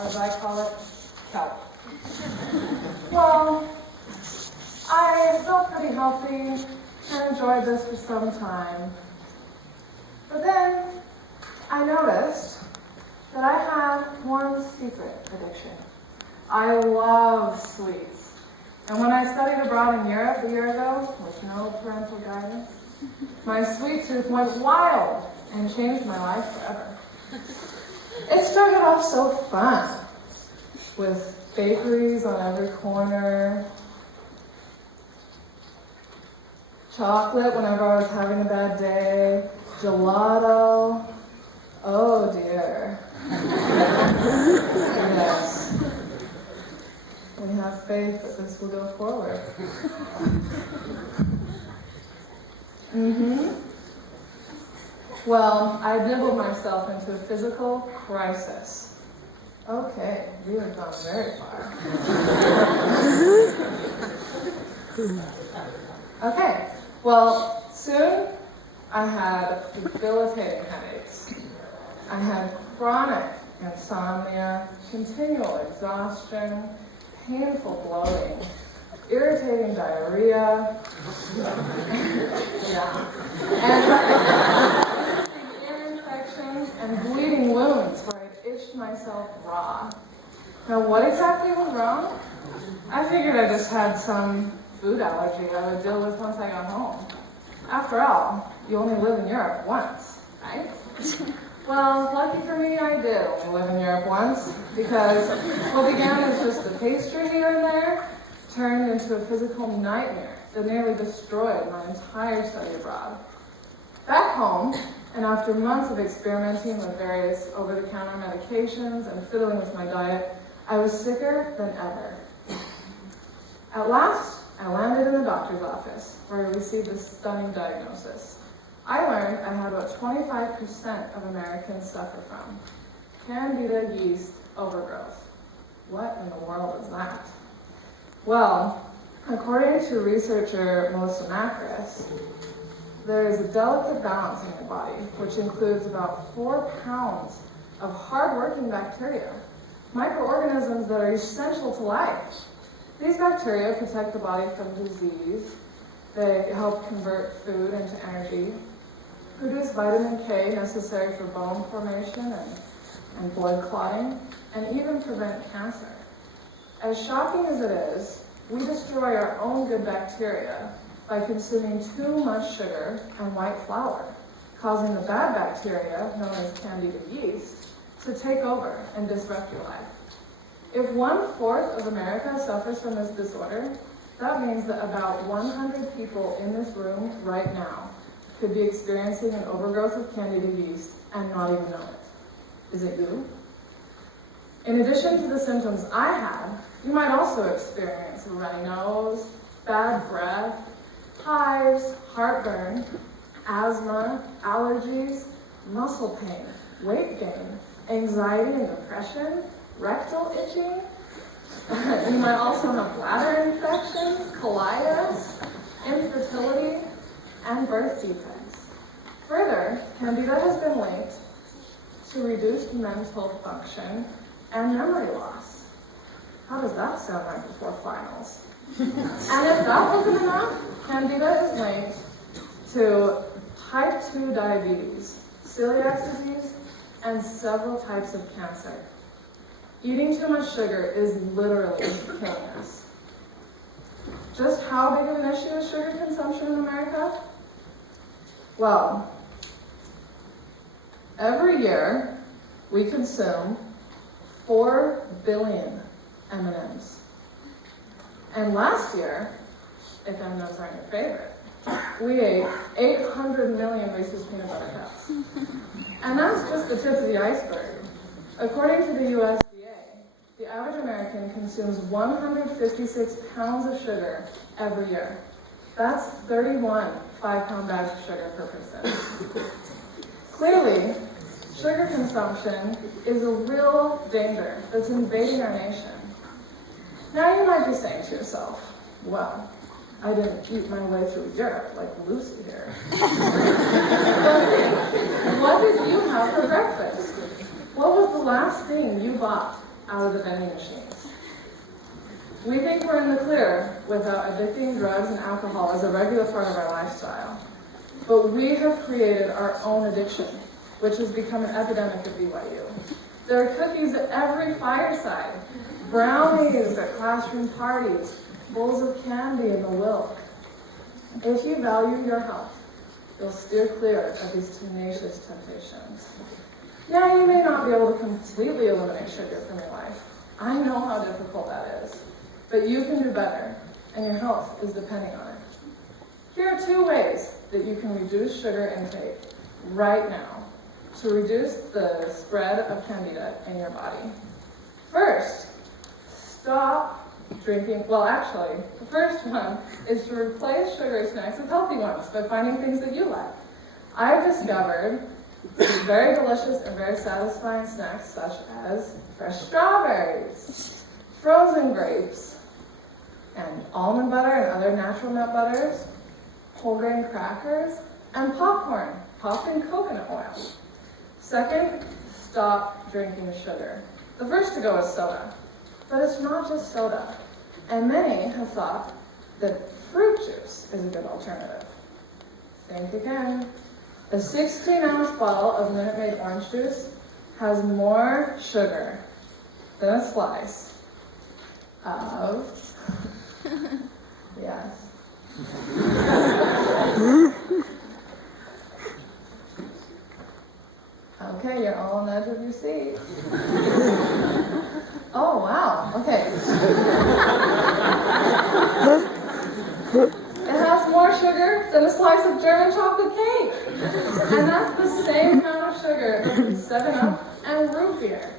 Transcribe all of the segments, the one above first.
or as I call it, kelp. Well, I felt pretty healthy and enjoyed this for some time. But then I noticed that I had one secret addiction. I love sweets. And when I studied abroad in Europe a year ago, with no parental guidance, my sweet tooth went wild and changed my life forever. It started off so fun, with bakeries on every corner, chocolate whenever I was having a bad day, gelato. Oh dear. Yes. We have faith that this will go forward. Well, I nibbled myself into a physical crisis. Okay, we have gone very far. Okay, well, soon I had debilitating headaches. I had chronic insomnia, continual exhaustion, painful bloating, irritating diarrhea, and ear infections and bleeding wounds where I'd itched myself raw. Now, what exactly was wrong? I figured I just had some food allergy I would deal with once I got home. After all, you only live in Europe once, right? Well, lucky for me, I did only live in Europe once, because what began as just a pastry here and there turned into a physical nightmare that nearly destroyed my entire study abroad. Back home, and after months of experimenting with various over-the-counter medications and fiddling with my diet, I was sicker than ever. At last, I landed in the doctor's office, where I received a stunning diagnosis. I learned I had what 25% of Americans suffer from Candida yeast overgrowth. What in the world is that? Well, according to researcher Melissa Macris, there is a delicate balance in your body, which includes about 4 pounds of hard-working bacteria, microorganisms that are essential to life. These bacteria protect the body from disease. They help convert food into energy, produce vitamin K necessary for bone formation and blood clotting, and even prevent cancer. As shocking as it is, we destroy our own good bacteria by consuming too much sugar and white flour, causing the bad bacteria, known as Candida yeast, to take over and disrupt your life. If 1/4 of America suffers from this disorder, that means that about 100 people in this room right now could be experiencing an overgrowth of Candida yeast and not even know it. Is it you? In addition to the symptoms I had, you might also experience a runny nose, bad breath, hives, heartburn, asthma, allergies, muscle pain, weight gain, anxiety and depression, rectal itching. You might also have bladder infections, colitis, infertility, and birth defects. Further, Candida has been linked to reduced mental function and memory loss. How does that sound like before finals? And if that wasn't enough, Candida is linked to type 2 diabetes, celiac disease, and several types of cancer. Eating too much sugar is literally killing us. Just how big of an issue is sugar consumption in America? Well, every year we consume 4 billion M&Ms. And last year, if M&Ms aren't your favorite, we ate 800 million Reese's peanut butter cups. And that's just the tip of the iceberg. According to the USDA, the average American consumes 156 pounds of sugar every year. That's 31 5-pound bags of sugar per person. Clearly, sugar consumption is a real danger that's invading our nation. Now you might be saying to yourself, well, I didn't eat my way through Europe like Lucy here. But what did you have for breakfast? What was the last thing you bought out of the vending machines. We think we're in the clear without addicting drugs and alcohol as a regular part of our lifestyle. But we have created our own addiction, which has become an epidemic at BYU. There are cookies at every fireside, brownies at classroom parties, bowls of candy in the Wilk. If you value your health, you'll steer clear of these tenacious temptations. Now, you may not be able to completely eliminate sugar from your life. I know how difficult that is. But you can do better, and your health is depending on it. Here are 2 ways that you can reduce sugar intake right now to reduce the spread of candida in your body. First, stop drinking. Well, actually, the first one is to replace sugary snacks with healthy ones by finding things that you like. I've discovered some very delicious and very satisfying snacks such as fresh strawberries, frozen grapes, and almond butter and other natural nut butters, whole grain crackers, and popcorn, popped in coconut oil. Second, stop drinking sugar. The first to go is soda. But it's not just soda. And many have thought that fruit juice is a good alternative. Think again. A 16-ounce bottle of Minute Maid orange juice has more sugar than a slice of, yes. Okay, you're all on the edge of your seat. Oh, wow, okay. It has more sugar than a slice of German chocolate cake. And that's the same amount of sugar as 7-Up and root beer.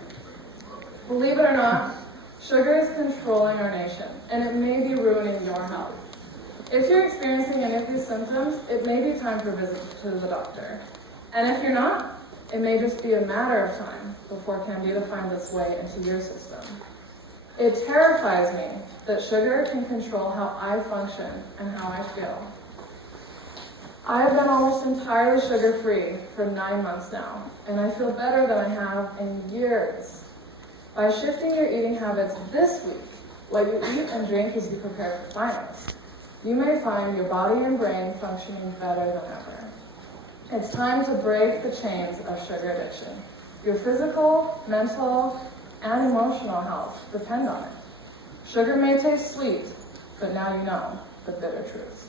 Believe it or not, sugar is controlling our nation, and it may be ruining your health. If you're experiencing any of these symptoms, it may be time for a visit to the doctor. And if you're not, it may just be a matter of time before candida finds its way into your system. It terrifies me that sugar can control how I function and how I feel. I have been almost entirely sugar-free for 9 months now, and I feel better than I have in years. By shifting your eating habits this week, what you eat and drink as you prepare for finals, you may find your body and brain functioning better than ever. It's time to break the chains of sugar addiction. Your physical, mental, and emotional health depend on it. Sugar may taste sweet, but now you know the bitter truth.